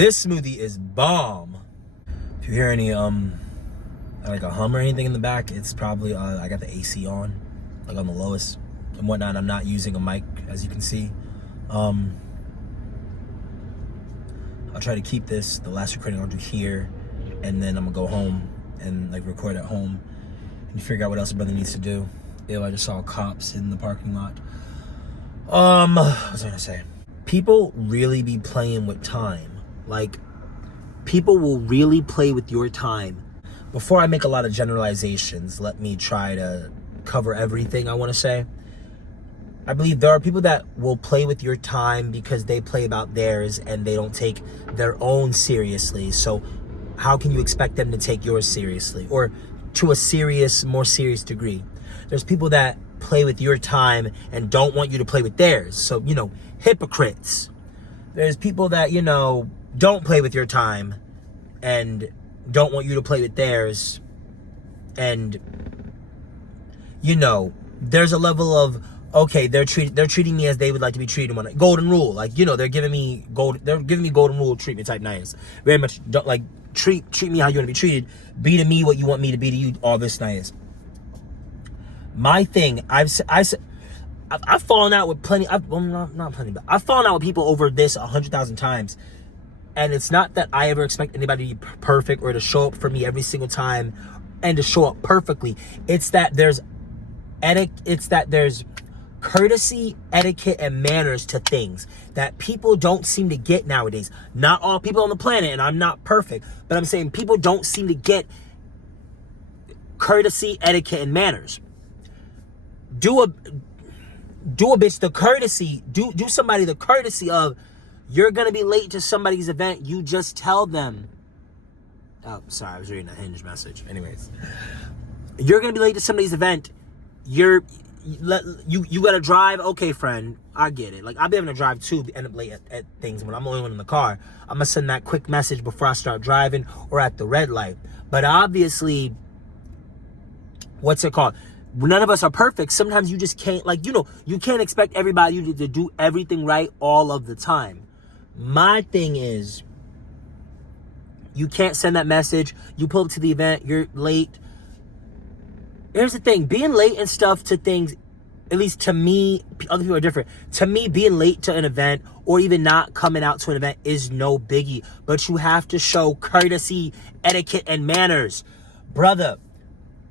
This smoothie is bomb. If you hear any like a hum or anything in the back, it's probably I got the AC on, like on the lowest and whatnot. I'm not using a mic, as you can see. I'll try to keep this, the last recording I'll do here, and then I'm gonna go home and like record at home and figure out what else brother needs to do. Ew, I just saw cops in the parking lot. What was I gonna say? People really be playing with time. Like, people will really play with your time. Before I make a lot of generalizations, let me try to cover everything I want to say. I believe there are people that will play with your time because they play about theirs and they don't take their own seriously. So how can you expect them to take yours seriously, or to a more serious degree? There's people that play with your time and don't want you to play with theirs. So, hypocrites. There's people that, don't play with your time and don't want you to play with theirs. And, there's a level of, okay, they're treating me as they would like to be treated. Golden rule, like, they're giving me golden rule treatment type nice. Very much, don't like treat me how you want to be treated. Be to me what you want me to be to you. All this nice. My thing, I've fallen out with plenty. Not plenty, but I've fallen out with people over this 100,000 times. And it's not that I ever expect anybody to be perfect or to show up for me every single time and to show up perfectly. It's that there's courtesy, etiquette, and manners to things that people don't seem to get nowadays. Not all people on the planet, and I'm not perfect, but I'm saying people don't seem to get courtesy, etiquette, and manners. Do a bitch the courtesy, do somebody the courtesy of, you're gonna be late to somebody's event, you just tell them. Oh, sorry, I was reading a Hinge message. Anyways, you're gonna be late to somebody's event. You gotta drive. Okay, friend, I get it. Like, I'll be having to drive too, end up late at things when I'm the only one in the car. I'm gonna send that quick message before I start driving or at the red light. But obviously, what's it called? None of us are perfect. Sometimes you just can't, you can't expect everybody to do everything right all of the time. My thing is, you can't send that message. You pull up to the event, you're late. Here's the thing, being late and stuff to things, at least to me, other people are different. To me, being late to an event or even not coming out to an event is no biggie. But you have to show courtesy, etiquette, and manners. Brother,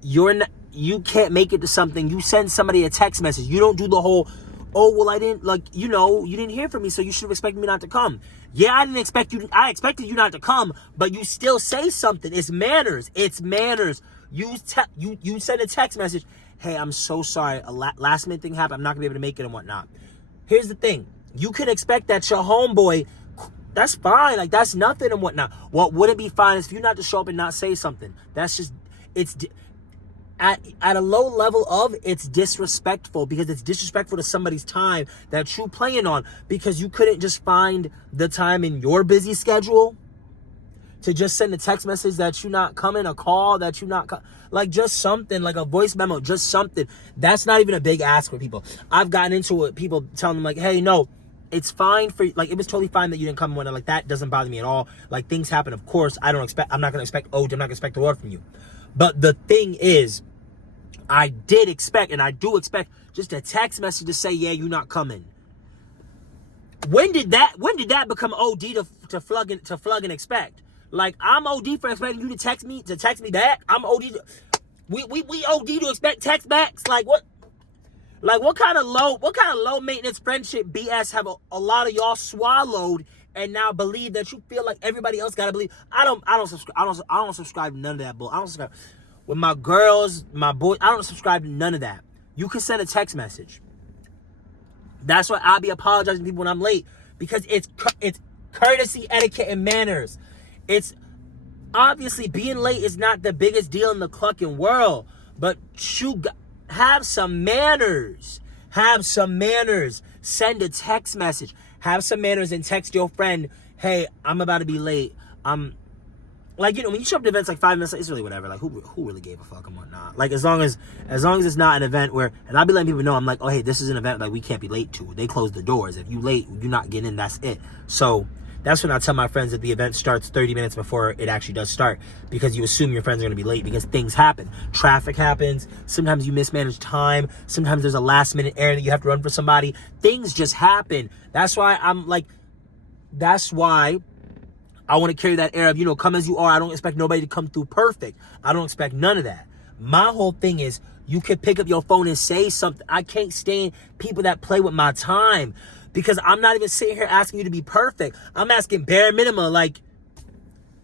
you can't make it to something. You send somebody a text message. You don't do the whole, oh, well, I didn't, you didn't hear from me, so you should have expected me not to come. Yeah, I expected you not to come, but you still say something. It's manners. It's manners. You send a text message, hey, I'm so sorry, a last minute thing happened, I'm not gonna be able to make it and whatnot. Here's the thing, you can expect that your homeboy, that's fine, like, that's nothing and whatnot. What wouldn't be fine is for you not to show up and not say something. That's just, it's at a low level of, it's disrespectful, because it's disrespectful to somebody's time that you playing on, because you couldn't just find the time in your busy schedule to just send a text message that you not coming, a call that you not like, just something, like a voice memo, just something. That's not even a big ask for people. I've gotten into it, people telling them, like, hey, no, it's fine for, like, it was totally fine that you didn't come when, like, that doesn't bother me at all. Like, things happen, of course. I'm not gonna expect the world from you. But the thing is, I did expect, and I do expect, just a text message to say, yeah, you're not coming. When did that become OD to flug and expect? Like, I'm OD for expecting you to text me back. I'm OD. We OD to expect text backs. Like, what? Like, what kind of low maintenance friendship BS have a lot of y'all swallowed and now believe that you feel like everybody else gotta believe? I don't subscribe to none of that bull. I don't subscribe with my girls, my boys. I don't subscribe to none of that. You can send a text message. That's why I'll be apologizing to people when I'm late, because it's courtesy, etiquette, and manners. It's obviously, being late is not the biggest deal in the clucking world, but you have some manners. Have some manners. Send a text message. Have some manners and text your friend, hey, I'm about to be late. Like, when you show up to events like 5 minutes late, it's really whatever. Like, who really gave a fuck and whatnot? Like, as long as it's not an event where, and I'll be letting people know, I'm like, oh, hey, this is an event like we can't be late to. They close the doors. If you late, you're not getting in, that's it. So That's when I tell my friends that the event starts 30 minutes before it actually does start, because you assume your friends are going to be late because things happen. Traffic happens. Sometimes you mismanage time. Sometimes there's a last minute errand that you have to run for somebody. Things just happen. That's why I want to carry that air of, you know, come as you are. I don't expect nobody to come through perfect. I don't expect none of that. My whole thing is, you can pick up your phone and say something. I can't stand people that play with my time, because I'm not even sitting here asking you to be perfect. I'm asking bare minimum, like,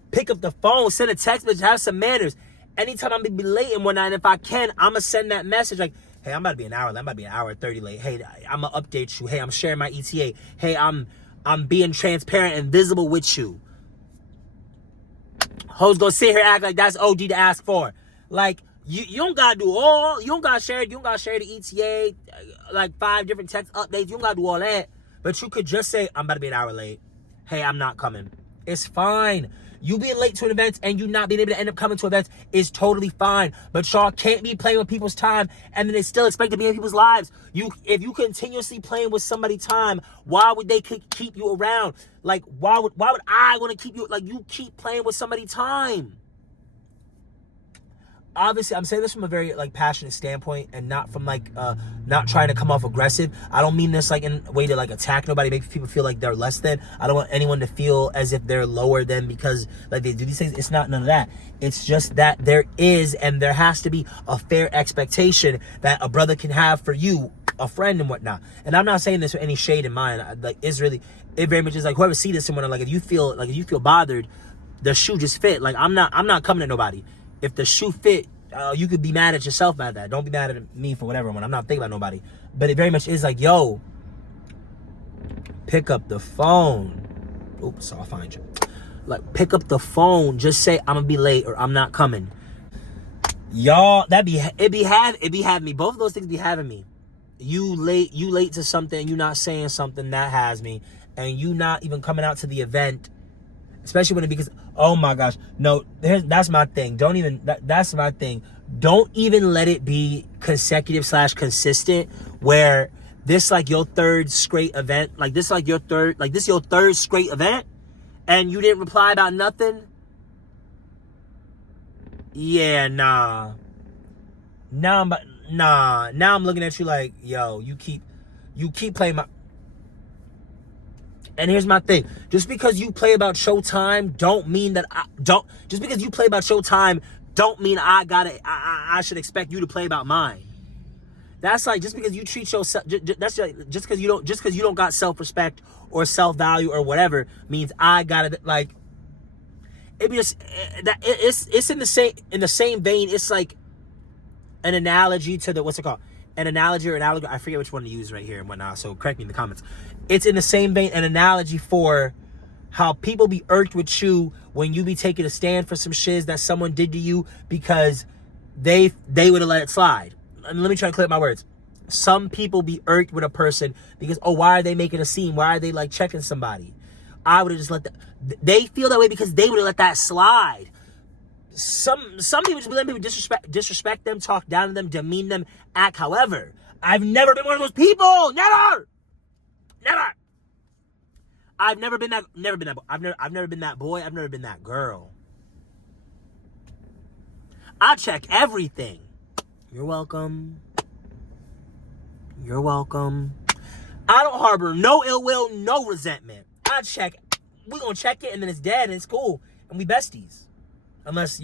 pick up the phone, send a text message, have some manners. Anytime I'm going to be late and whatnot, and if I can, I'm going to send that message like, hey, I'm about to be an hour late. I'm about to be an hour 30 late. Hey, I'm going to update you. Hey, I'm sharing my ETA. Hey, I'm being transparent and visible with you. Hoes gonna sit here and act like that's OG to ask for. Like, you don't gotta do all, you don't gotta share the ETA, like 5 different text updates. You don't gotta do all that. But you could just say, I'm about to be an hour late. Hey, I'm not coming. It's fine. You being late to an event and you not being able to end up coming to events is totally fine. But y'all can't be playing with people's time and then they still expect to be in people's lives. If you continuously playing with somebody's time, why would they keep you around? Like, why would I want to keep you? Like, you keep playing with somebody's time. Obviously, I'm saying this from a very, like, passionate standpoint and not from, like, not trying to come off aggressive. I don't mean this, like, in a way to, like, attack nobody, make people feel like they're less than. I don't want anyone to feel as if they're lower than because, like, they do these things. It's not none of that. It's just that there is and there has to be a fair expectation that a brother can have for you, a friend and whatnot. And I'm not saying this with any shade in mind. Like, it very much is like, whoever see this someone, like, if you feel bothered, the shoe just fit. Like, I'm not coming at nobody. If the shoe fit, you could be mad at yourself about that. Don't be mad at me for whatever when I'm not thinking about nobody. But it very much is like, yo, pick up the phone. Oops, I'll find you. Like, pick up the phone. Just say, I'm gonna be late or I'm not coming. Y'all, it be having me. Both of those things be having me. You late to something, you not saying something, that has me. And you not even coming out to the event, especially when it because, oh my gosh, no, that's my thing. That's my thing. Don't even let it be consecutive / consistent where this like your third straight event, like this your third straight event and you didn't reply about nothing. Yeah, nah. Now I'm looking at you like, yo, you keep playing my. And here's my thing. Just because you play about Showtime don't mean that just because you play about Showtime don't mean I should expect you to play about mine. That's like, just because you treat yourself, just because you don't got self-respect or self-value or whatever means I gotta, like, it be just that it's in the same vein. It's like an analogy to the, what's it called? An analogy or analogy, I forget which one to use right here and whatnot, so correct me in the comments. It's in the same vein, an analogy for how people be irked with you when you be taking a stand for some shiz that someone did to you because they would have let it slide. And let me try to clear up my words. Some people be irked with a person because, oh, why are they making a scene? Why are they, like, checking somebody? I would have just let that. They feel that way because they would have let that slide. Some people just let people disrespect them, talk down to them, demean them, act however. I've never been one of those people. Never. I've never been that boy. I've never been that girl. I check everything. You're welcome. I don't harbor no ill will, no resentment. I check. We're gonna check it and then it's dead and it's cool and we besties. Unless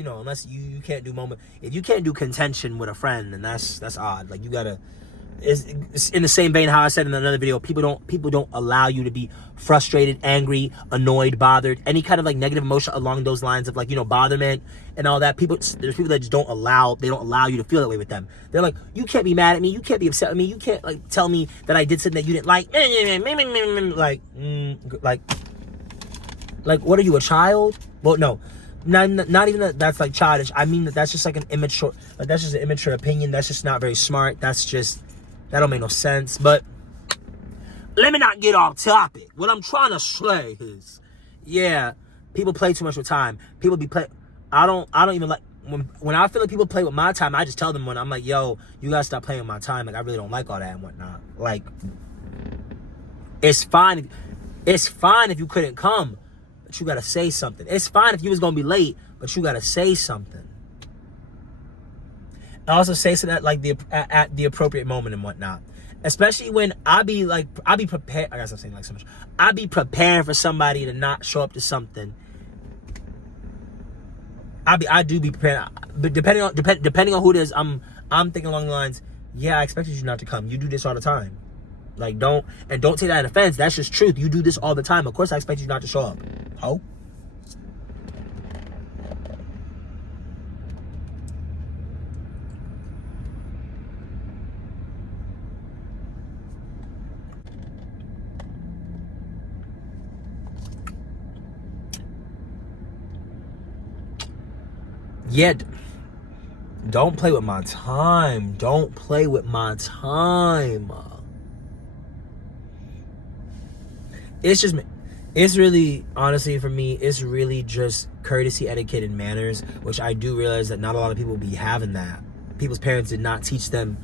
you can't do moment. If you can't do contention with a friend, then that's odd. Like, you gotta. It's in the same vein how I said in another video. People don't allow you to be frustrated, angry, annoyed, bothered, any kind of like negative emotion along those lines of, like, bothersome and all that. There's people that just don't allow you to feel that way with them. They're like, you can't be mad at me, you can't be upset with me, you can't like tell me that I did something that you didn't like. Like, what are you, a child? Well, no. Not even that. That's like childish. I mean that's just like an immature. Like, that's just an immature opinion. That's just not very smart. That don't make no sense. But let me not get off topic. What I'm trying to say is, yeah, people play too much with time. People be play. I don't even like when I feel like people play with my time. I just tell them when I'm like, yo, you gotta stop playing with my time. Like, I really don't like all that and whatnot. Like, it's fine. It's fine if you couldn't come. But you gotta say something. It's fine if you was gonna be late, but you gotta say something. And also say so that like at the appropriate moment and whatnot. Especially when I be prepared. I guess I'm saying like so much. I be preparing for somebody to not show up to something. I do be prepared, but depending on who it is, I'm thinking along the lines. Yeah, I expected you not to come. You do this all the time. Like don't take that in offense. That's just truth. You do this all the time. Of course, I expect you not to show up. Ho. Yeah. Don't play with my time. Don't play with my time. It's really, honestly, for me, it's really just courtesy, etiquette, and manners, which I do realize that not a lot of people be having that. People's parents did not teach them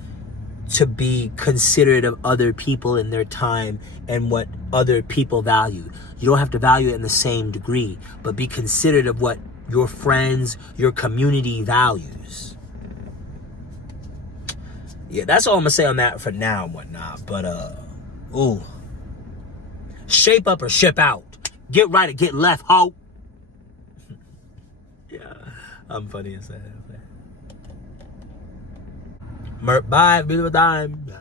to be considerate of other people and their time and what other people value. You don't have to value it in the same degree, but be considerate of what your friends, your community values. Yeah, that's all I'm gonna say on that for now and whatnot. But ooh. Shape up or ship out. Get right or get left, ho. Yeah, I'm funny as that. Bye, beautiful time.